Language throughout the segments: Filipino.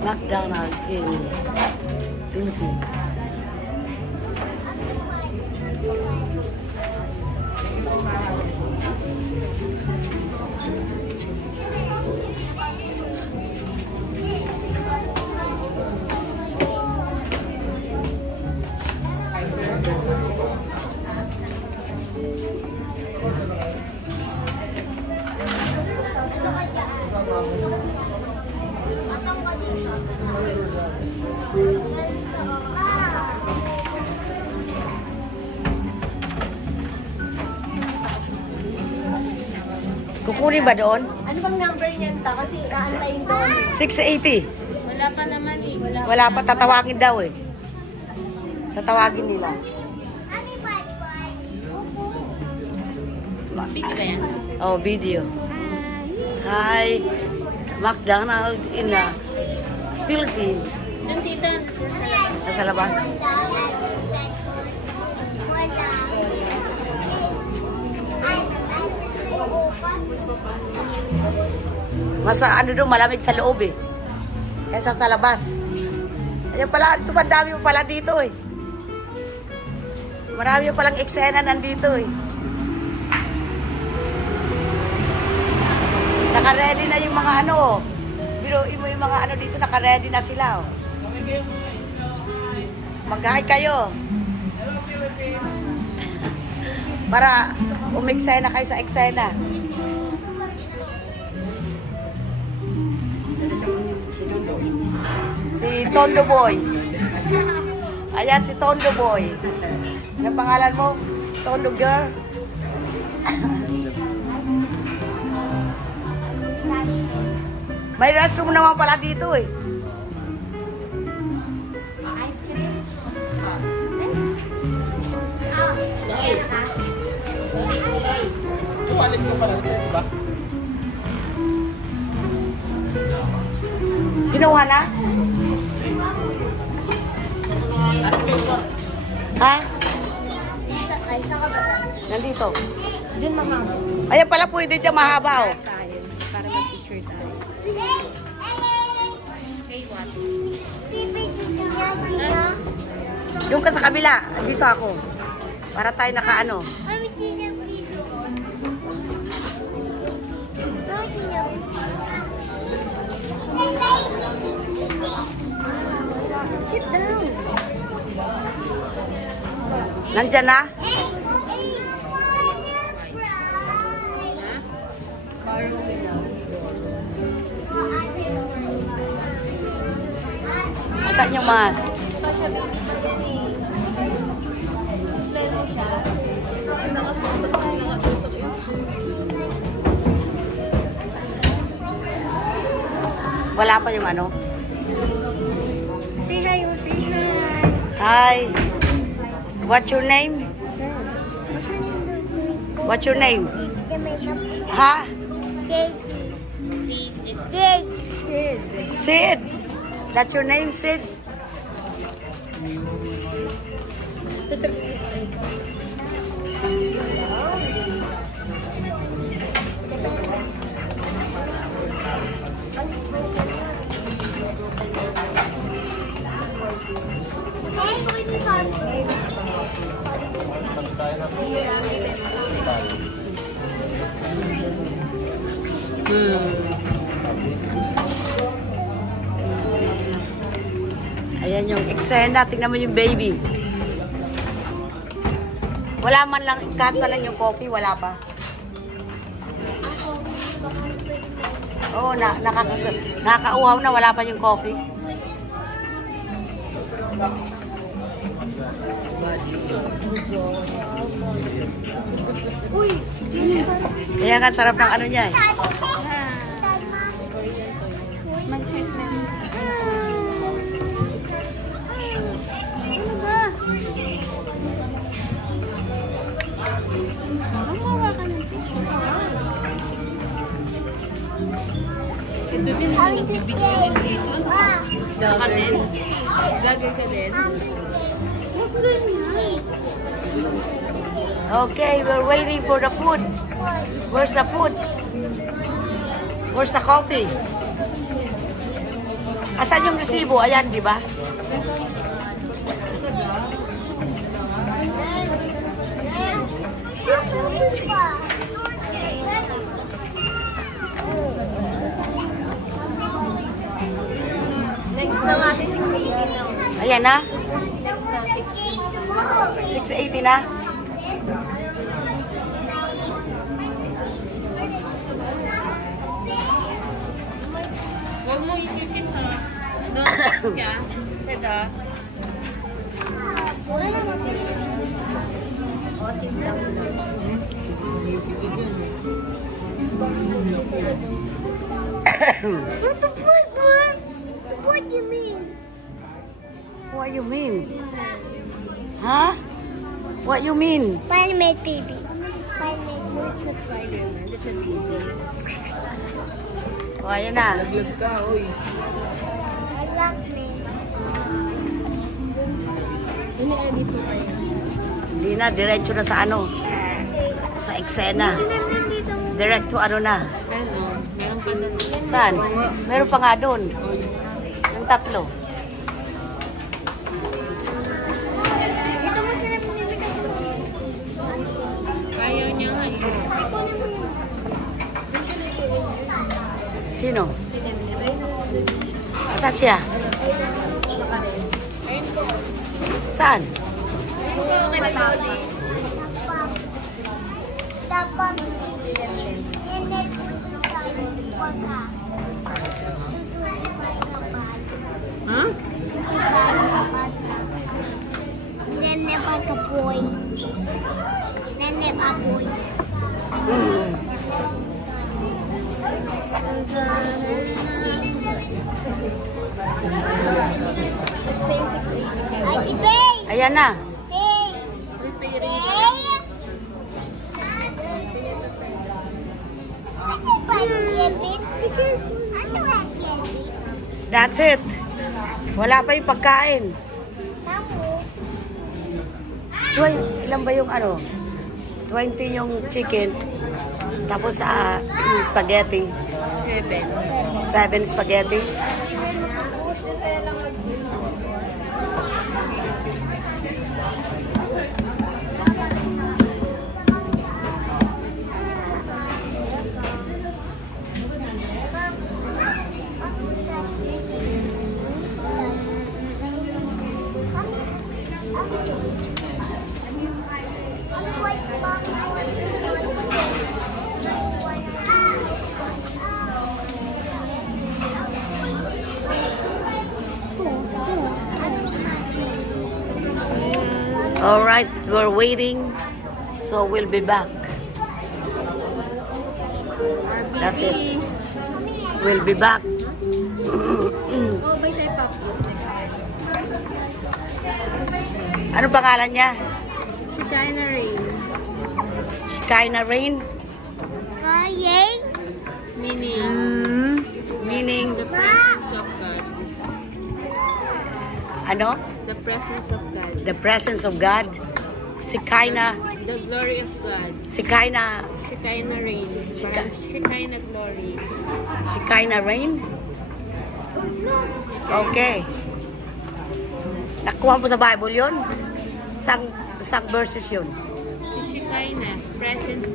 McDonald's in Philippines. Kukunin ba doon? Ano bang number niyan ta? Kasi aantayin doon. 680. Wala pa naman eh. Wala pa, tatawagin daw eh. Tatawagin nila. Video ba yan? Oh, video. Hi. McDonald's in the Philippines. Doon dito. Nasa labas. Mas ano doon, malamig sa loob eh. Kaysa sa labas. Ayan pala, ito madami mo pala dito eh. Marami mo palang eksena nandito eh. Naka-ready na yung mga ano oh. Biruin mo yung mga ano dito, naka-ready na sila oh. Mag-hi kayo. Para umeksena kayo sa eksena. Si Tondo Boy. Ayan si Tondo Boy. Anong pangalan mo? Tondo Girl? May restroom naman pala dito eh. Ice cream? Tuwalik ko pala sa iba. Ginawa na? Ha? Ay, saan ka ba? Nandito. Diyan mahaba. Ayan pala pwede dyan mahaba oh. Tayo. Para mag-picture tayo. Hey, what? Yung ka sa kabila. Dito ako. Para tayo nakaano. Sit down. Nandyan na? Saan yung mga? Wala pa yung ano? Say hi, say hi. Hi. What's your name? What's your name? Ha? Sid. Sid. That's your name, Sid? Ayan yung eksena. Tingnan mo yung baby. Wala man lang, kahit pa lang yung coffee, wala pa. Oo, nakakauhaw na, wala pa yung coffee. Uy! Kaya nga, sarap ng ano niya eh. Mag-cheese na. Ano ba? Ang kawa ka ng picture. Ito din ang nagbibigay din dito. Ano ka? Ka din? Vlogger ka din? Okay, we're waiting for the food. Where's the food? Where's the coffee? Asan yung resibo? Ayan, di ba? Next na natin, 680 na. Ayan na. Next na, 680. 680 na. Huwag mo ipipis ha. Doon ka. Kada. O, sit down lang. What do you mean? What you mean? Huh? What you mean? Spider-Man baby. Spider-Man. No, it's not Spider-Man. It's a baby. O, ayan na. Laglag ka, oy. I love me. Ini-edit mo kayo. Hindi na, diretso na sa ano. Sa eksena. Direct to ano na. Ano? Meron pa na. Saan? Meron pa nga doon. Yung tatlo. Ito mo sila pinilitan ko. Ayaw niya nga. Sino? Saan siya? Saan? Dapat nene puso tayo wala. Ha? Nene bata boy. Nene baboy. Ay, Bay! Ayan na. Bay! Bay! Ano ba yung bit? Ano ba yung That's it. Wala pa yung pagkain. Tamo. Ilan ba yung ano? 20 yung chicken. Tapos spaghetti. 7 spaghetti. All right, we're waiting. So we'll be back. That's it. We'll be back. Oh, may tayo popcorn next time. Ano pangalan niya? Si China Rain. China Rain? Yay! Meaning, Meaning, the presence of God. ano? The presence of God. The presence of God. Si Kaina. The glory of God. Si Kaina. Shekinah rain. Parang Shekinah glory. Si Kaina Rain? Okay. Nakuha mo sa Bible yun? Sang verses yun? Si Shekinah. Presence.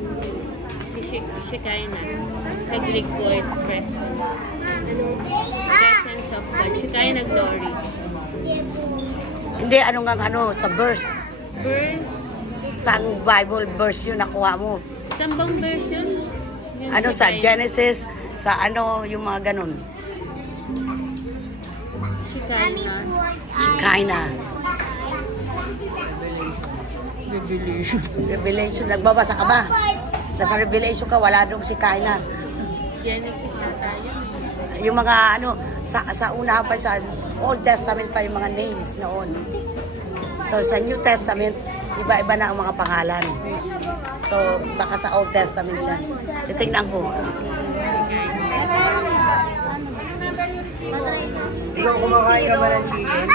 Si Shekinah. Sa Greek word, presence. Presence of God. Shekinah glory. Hindi, ano nga ano, sa verse. Verse. Sang Bible verse yun nakuha mo. Sambang version. Yung Ano sa Shekinah. Genesis, sa ano, yung mga ganun. Shekinah. Kaina. Revelation. Revelation. Nagbabasa ka ba? Nasa Revelation ka, wala dong si Kaina. Genesis na tayo. Yung mga ano, sa una pa sa Old Testament pa yung mga names noon. So sa New Testament, iba-iba na ang mga pangalan. So baka sa Old Testament yan. Titingnan ko. Ikaw kumakain ka ba ng chicken?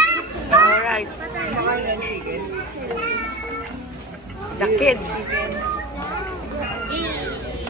Alright. Kumakain ng chicken? The kids.